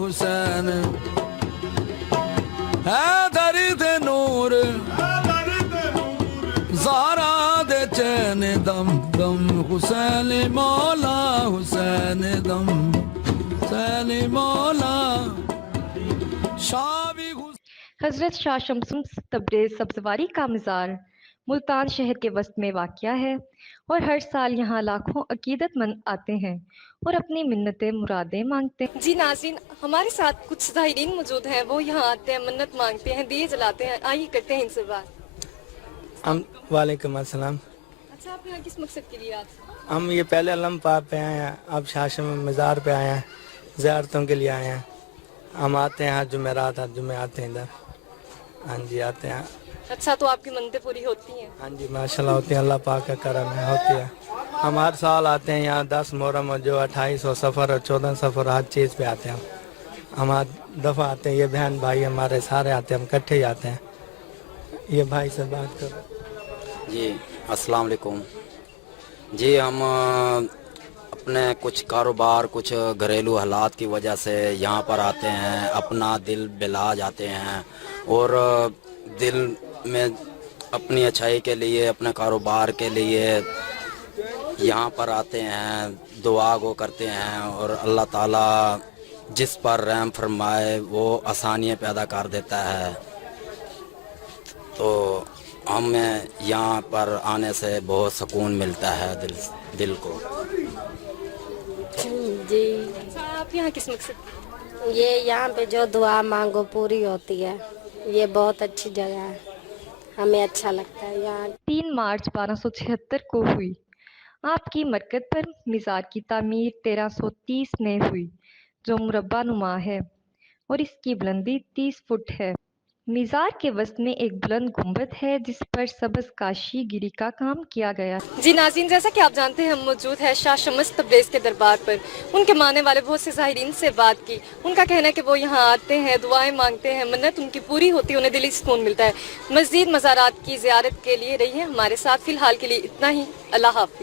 حسین حیدر دے نور زہرا دے چین دم دم حسین مولا حسین دم حسین مولا شاہ بھی حضرت شاہ شمس تبریز سبزواری کا مزار ملتان شہر کے وسط میں واقع ہے اور ہر سال یہاں لاکھوں عقیدت مند آتے ہیں اور اپنی منتیں مرادیں مانگتے ہیں۔ جی ناظرین، ہمارے ساتھ کچھ زائرین موجود ہیں، وہ یہاں آتے ہیں، منت مانگتے ہیں، دیے جلاتے ہیں، آئیے کرتے ہیں ان سے بات۔ وعلیکم السلام۔ اچھا، آپ یہاں کس مقصد کے لیے آتے ہیں؟ ہم یہ پہلے علم پاک پہ آئے ہیں، اب شاشم مزار پہ آئے ہیں، زیارتوں کے لیے آئے ہیں۔ ہم آتے ہیں ہر جمعرات، ہر جمعے آتے ہیں ادھر۔ ہاں جی آتے ہیں۔ اچھا، تو آپ کی منتیں پوری ہوتی ہیں؟ ہاں جی ماشاءاللہ ہوتی ہیں، اللہ پاک کا کرم ہے، ہوتی ہے۔ ہم ہر سال آتے ہیں یہاں 10 محرم اور جو 28 سفر اور 14 سفر ہر چیز پہ آتے ہیں ہم ہر دفعہ آتے ہیں۔ یہ بہن بھائی ہمارے سارے آتے ہیں، ہم اکٹھے ہی آتے ہیں۔ یہ بھائی سے بات کرو۔ جی السلام علیکم۔ جی ہم اپنے کچھ کاروبار، کچھ گھریلو حالات کی وجہ سے یہاں پر آتے ہیں، اپنا دل بہلا جاتے ہیں اور دل میں اپنی اچھائی کے لیے، اپنے کاروبار کے لیے یہاں پر آتے ہیں، دعا گو کرتے ہیں اور اللہ تعالیٰ جس پر رحم فرمائے وہ آسانیاں پیدا کر دیتا ہے۔ تو ہمیں یہاں پر آنے سے بہت سکون ملتا ہے دل کو۔ جی اچھا، آپ یہاں کس مقصد؟ یہ یہاں پہ جو دعا مانگو پوری ہوتی ہے، یہ بہت اچھی جگہ ہے، ہمیں اچھا لگتا ہے یہاں۔ 3 مارچ 1276 کو ہوئی۔ آپ کی مرکز پر مزار کی تعمیر 1330 میں ہوئی، جو مربع نما ہے اور اس کی بلندی 30 فٹ ہے۔ مزار کے وسط میں ایک بلند گنبد ہے جس پر سبز کاشی گری کا کام کیا گیا ہے۔ جی ناظرین، جیسا کہ آپ جانتے ہیں ہم موجود ہیں شاہ شمس تبریز کے دربار پر۔ ان کے ماننے والے بہت سے زائرین سے بات کی، ان کا کہنا ہے کہ وہ یہاں آتے ہیں، دعائیں مانگتے ہیں، منت ان کی پوری ہوتی ہے، انہیں دلی سکون ملتا ہے۔ مزید مزارات کی زیارت کے لیے رہی ہے ہمارے ساتھ۔ فی الحال کے لیے اتنا ہی، اللہ حافظ۔